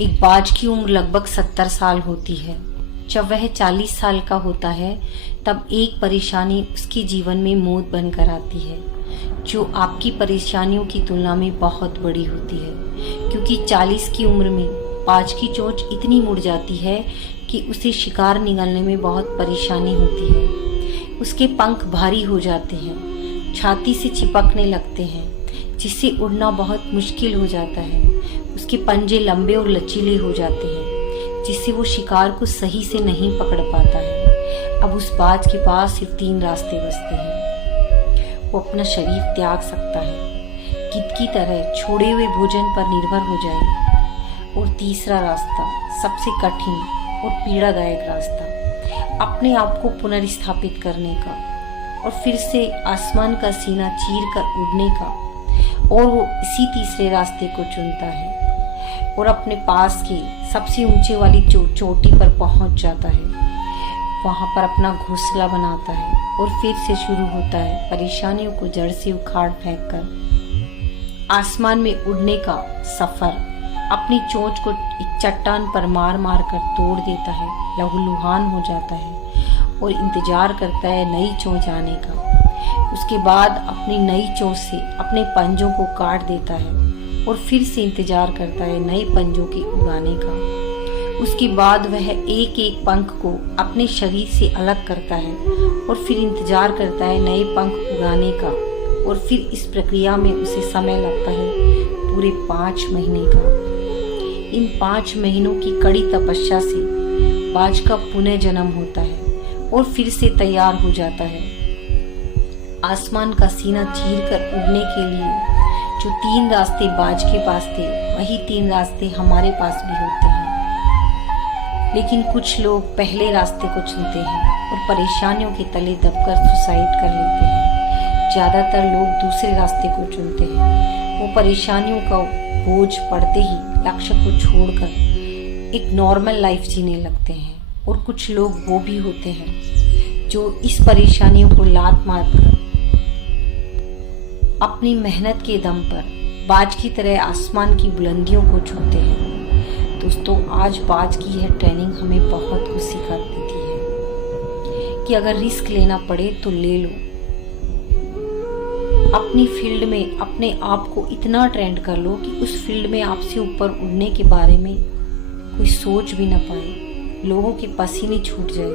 एक बाज की उम्र लगभग 70 साल होती है। जब वह 40 साल का होता है तब एक परेशानी उसके जीवन में मौत बनकर आती है, जो आपकी परेशानियों की तुलना में बहुत बड़ी होती है। क्योंकि 40 की उम्र में बाज की चोंच इतनी मुड़ जाती है कि उसे शिकार निगलने में बहुत परेशानी होती है। उसके पंख भारी हो जाते हैं, छाती से चिपकने लगते हैं, जिससे उड़ना बहुत मुश्किल हो जाता है। उसके पंजे लंबे और लचीले हो जाते हैं, जिससे वो शिकार को सही से नहीं पकड़ पाता है। अब उस बाज के पास सिर्फ 3 रास्ते बचते हैं। वो अपना शरीर त्याग सकता है, गिद्ध की तरह छोड़े हुए भोजन पर निर्भर हो जाए। और तीसरा रास्ता, सबसे कठिन और पीड़ादायक रास्ता, अपने आप को पुनर्स्थापित करने का और फिर से आसमान का सीना चीर कर उड़ने का। और वो इसी तीसरे रास्ते को चुनता है और अपने पास की सबसे ऊंचे वाली चोटी पर पहुंच जाता है। वहां पर अपना घोंसला बनाता है और फिर से शुरू होता है परेशानियों को जड़ से उखाड़ फेंक कर आसमान में उड़ने का सफर। अपनी चोंच को एक चट्टान पर मार मार कर तोड़ देता है, लहूलुहान हो जाता है और इंतजार करता है नई चोंच आने का। उसके बाद अपनी नई चोंच से अपने पंजों को काट देता है और फिर से इंतजार करता है नए पंजों के उगाने का। उसके बाद वह एक एक पंख को अपने शरीर से अलग करता है और फिर इंतजार करता है नए पंख उगाने का। और फिर इस प्रक्रिया में उसे समय लगता है पूरे 5 महीने का। इन 5 महीनों की कड़ी तपस्या से बाज का पुनः जन्म होता है और फिर से तैयार हो जाता है आसमान का सीना चीर कर उड़ने के लिए। जो 3 रास्ते बाज के पास थे, वही 3 रास्ते हमारे पास भी होते हैं। लेकिन कुछ लोग पहले रास्ते को चुनते हैं और परेशानियों के तले दबकर सुसाइड कर लेते हैं। ज्यादातर लोग दूसरे रास्ते को चुनते हैं। वो परेशानियों का बोझ पड़ते ही लक्ष्य को छोड़कर एक नॉर्मल लाइफ जीने लगते हैं। और कुछ लोग वो भी होते हैं जो इस परेशानियों को लात मारकर अपनी मेहनत के दम पर बाज की तरह आसमान की बुलंदियों को छूते हैं। दोस्तों, आज बाज की यह ट्रेनिंग हमें बहुत कुछ सिखा देती है कि अगर रिस्क लेना पड़े तो ले लो। अपनी फील्ड में अपने आप को इतना ट्रेंड कर लो कि उस फील्ड में आपसे ऊपर उड़ने के बारे में कोई सोच भी ना पाए, लोगों के पसीने छूट जाए,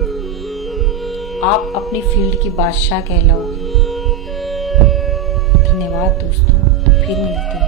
आप अपनी फील्ड के बादशाह कहलाओगे। धन्यवाद दोस्तों, फिर मिलते हैं।